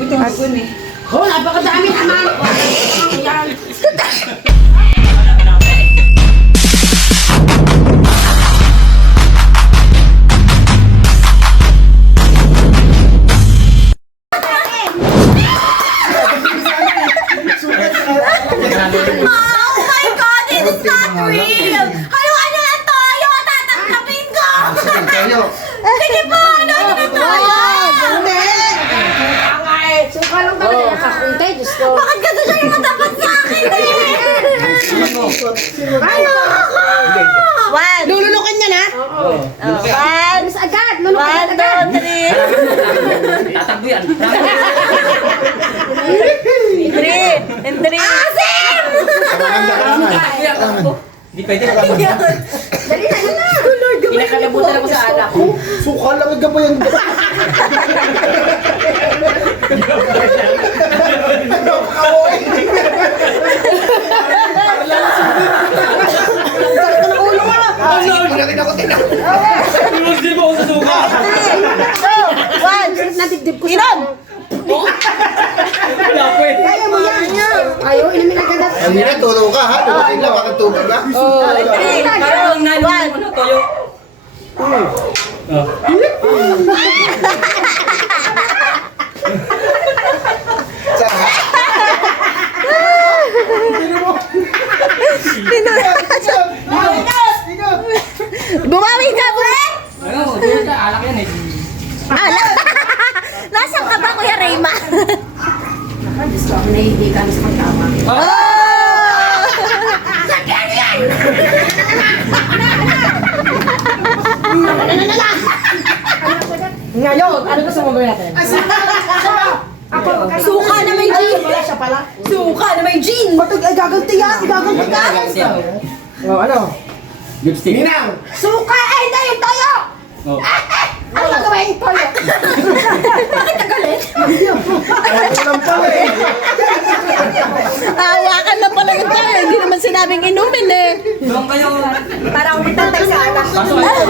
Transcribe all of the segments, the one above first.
Ito ang hapon eh. Oh, napakadami naman! Yan! Oh my God, this is not real! Haluan niyo ng toyo! Tatanggapin ko! Sige po, haluan niyo ng toyo! Suka lang talaga nakakunti, Diyos ko. Bakit kasi siya yung matapat sa akin eh? Ano ako? One. Lulunukin niya na? One. Alis agad! Lulunukin One, two, agad! three. Tatakbo yan. Three. And three. Asim! Hindi pwede. Dali na, dali na! Inakalabutan ako sa anak ko. Suka lang ka pa yung... Hindi mo ako sa suka. Two. One. Nadibdib ko Inom! Wala pwede. Kaya mo yan! Ayaw, inumin agad at... Hindi na, tulong ka ha? Dumating na, bakit tubig ka? Three. Parang nainom mo na toyo. Bumawi ka, Brett! Ano, doon ka, alak yan eh. Ala! Nasaan ka ba, Kuya Rayma? Diyos ko, ako nahihigan sa pagkama. Ngayon, ano gusto mo gawin natin? Suka na may gin! Siya pala. Suka na may gin! Batag, ay gaganti yan! Gaganti ka! Oh, ano? Lipstick. Ninang! Suka! Ay, hindi! Yung tayo! Ano gagawin? Toyo! Bakit nagalit? Ayaw ko lang pala eh! Hawakan na pala yung tayo. Hindi naman sinabing inumin eh. Doon kayo. Parang magtatay sa anak. Pasok kayo.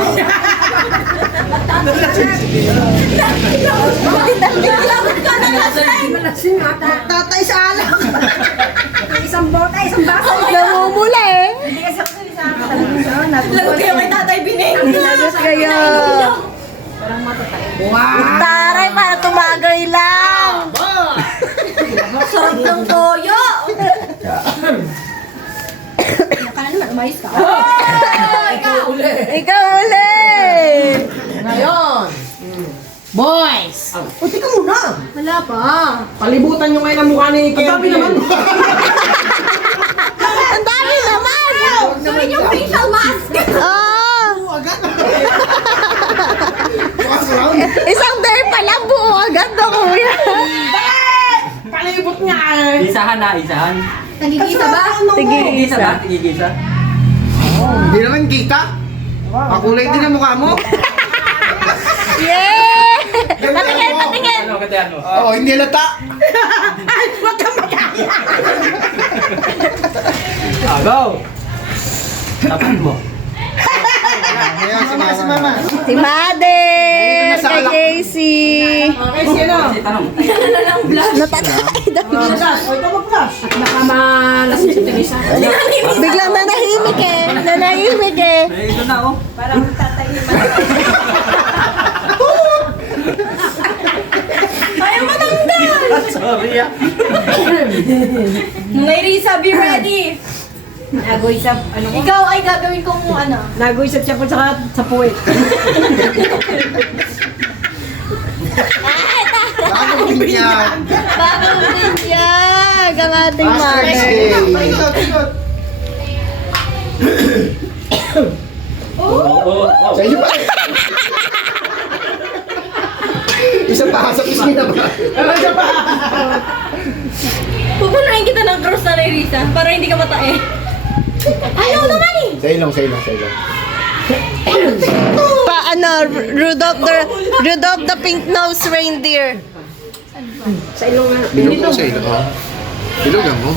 Bakit ka na lasing? Malasing ata. Tatay sa alak. Isang bota, isang baso. Namumula eh. Hindi kasi ako sa akin. Lagot kayo kay Tatay Bining. Lagot kayo. Parang matatay. Taray, para tumagay lang. Sarap ng toyo. Baka na naman, umayos ka. Ikaw ulit. Ngayon. Boys! O, tika muna! Wala pa. Palibutan nyo ngayon ang mukha ni Ken. Ang dami naman! Ang dami naman. Gawin yung facial mask. Isang dare pa lang, buo agad na kuya. Palibot nga eh! Isahan na, isahan. Nagigisa ba? Tigigisa ba? Tigigisa? Hindi naman kita. Makulay din ang mukha mo. Yeah! Patingin, patingin. Ano, katiyan mo? Oo, hindi halata. Huwag kang magaya! Go! Tapan mo. Ayan, si mama. Si Mother! Nasa Kay alak. Casey! Okay, sino? Kasi tanong. Natatay daw. Flash! O, ikaw mag-flash! At nakamalasing si Teresa. Biglang nanahimik eh. Nanahimik eh. Eh, ito na oh. Parang tatay ni Ayaw matanggal! Sorry ah. Ngay Risa, be ready! Nag-uisap, ano ko? Ikaw ay gagawin kong ano. Nag-uisap siya po sa puwet. Bakit niya? Bagong binyag ang ating mother. Sa inyo pa. Isa pa sa pisngi na ba? Isa pa. Pupunahin kita ng cross na Risa para hindi ka matae. Ayaw naman eh! Sa ilong, sa ilong, sa ilong. Rudolph the pink-nosed reindeer. Sa ilong na. Ilong ko sa ilong. Oh. Ilogan mo.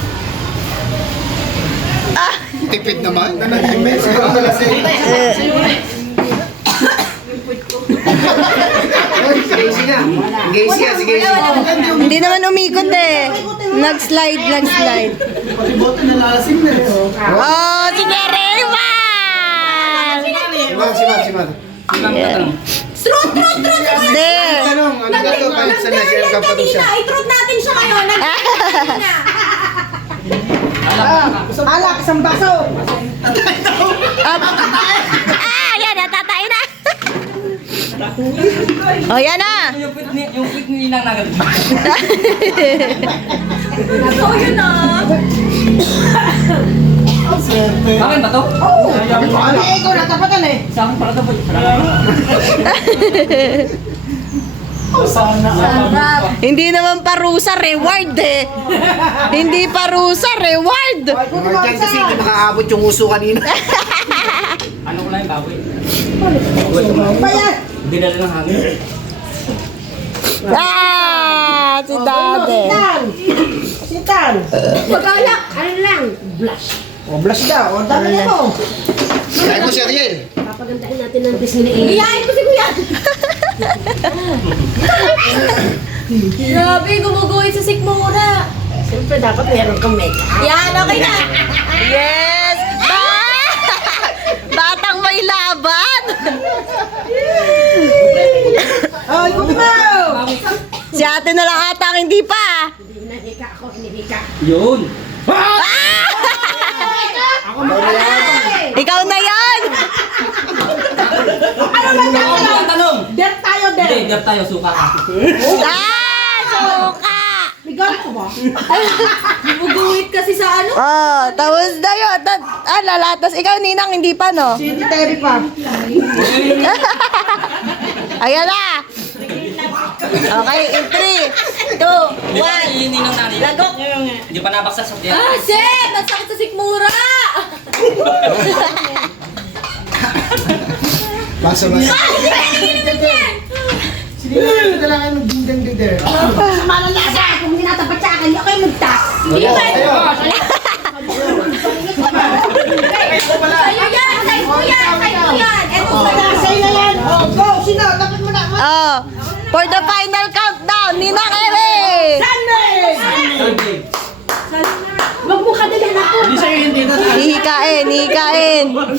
Tipid naman. Nanahimik. Gacy na. Gacy na, si Gacy. Hindi naman umikot eh. Nag-slide. Pati bote nalalasing na eh. Oh, sige, Rayman! Siman. Truth! Hindi. Tanong, ano ba ito? Kahit sa nag-share ka pa doon siya. I-truth natin siya ngayon. Alak, isang baso. Yan, natatay na. Oh, yan na. Yung click ni Inang nagal. Oh, yun na. Bakit ba to? Ay, ikaw natapatan eh. Sa akin pala to. Hindi naman parusa, reward eh. Hindi parusa, reward. Diyan kasi hindi makaabot yung uso kanina. Ano ko lang yung baboy? Bayan. Dinala ng hangin. Si Dade. Sitan. Pag-alak. Ano lang? Blush. O, blush daw. O, dami na mo. Kaya mo si Ariel. Papagandahin natin ng Disney na Iyain ko si Kuya. Grabe, gumuguhit sa sikmura. Siyempre, dapat meron kang makeup. Yan, okay na. Yes! Batang may laban. Oh, ikaw mo! Si ate na lang ata ang hindi pa. Hindi hinahika ako, hinihika. Yun. Ikaw na yan. Ano ba Ako ang tanong. Der tayo, der. Hindi, gap tayo, suka ka. Suka. Bigal ko ba? Gumuguhit kasi sa ano? Oh, tapos na yun. Lalatas. Ikaw, Ninang, hindi pa, no? Si Terry pa. Ayan na. Okay, in 3, 2, 1. Di ba si Ninang Nani? Lagok. Hindi pa nabaksa sa tiyan. Shit! Masakit sa sikmura! Basa. Sige na, kailangan mag-dingdang dider. Malalasa, kung hindi natapat sa akin, okay magtas. Hindi ba? Ayaw. Sa'yo yan! Sa'yo yan! Sa'yo yan! Eto sa'yo. Sa'yo na yan. Oh, go. Sino? Dapat mo na. Oh, for the final countdown, Ninang Ere! Sunday! Third day. Wag mo kadalihan ako. Hindi sa'yo hindi na. Hihikain. Ano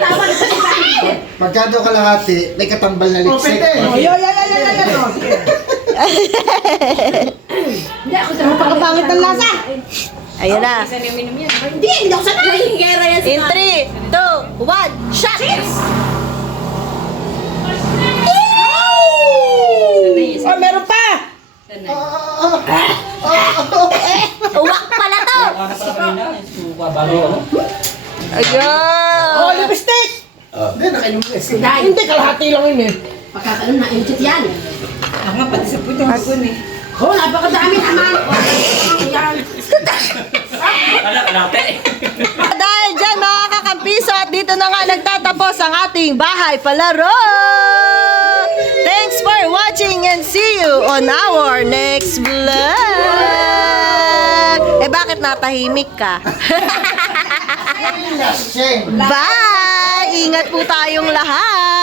tawag sa isa? Pagka daw kalahati, may katambal na lipstick. Oh, yo. Hindi ako sa mapakapangit ng lasa. Ayun na. Hindi ako sanay. In 3, 2, 1, shot! Oh, meron pa. Uwak pala to! Suka na pala kanina. Suka bago ano? Oh, Ayun! lipstick. Hindi, nakayumis. Hindi, kalahati lang yun eh. Pagkakaroon na inchit yan. Oh, napakadami naman. Yan. Ala, kalate. Dahil dyan mga kakampiso at dito na nga nagtatapos ang ating bahay palaro! Thanks for watching and see you on our next vlog! Eh bakit natahimik ka? Shame. Bye! Ingat po tayong lahat!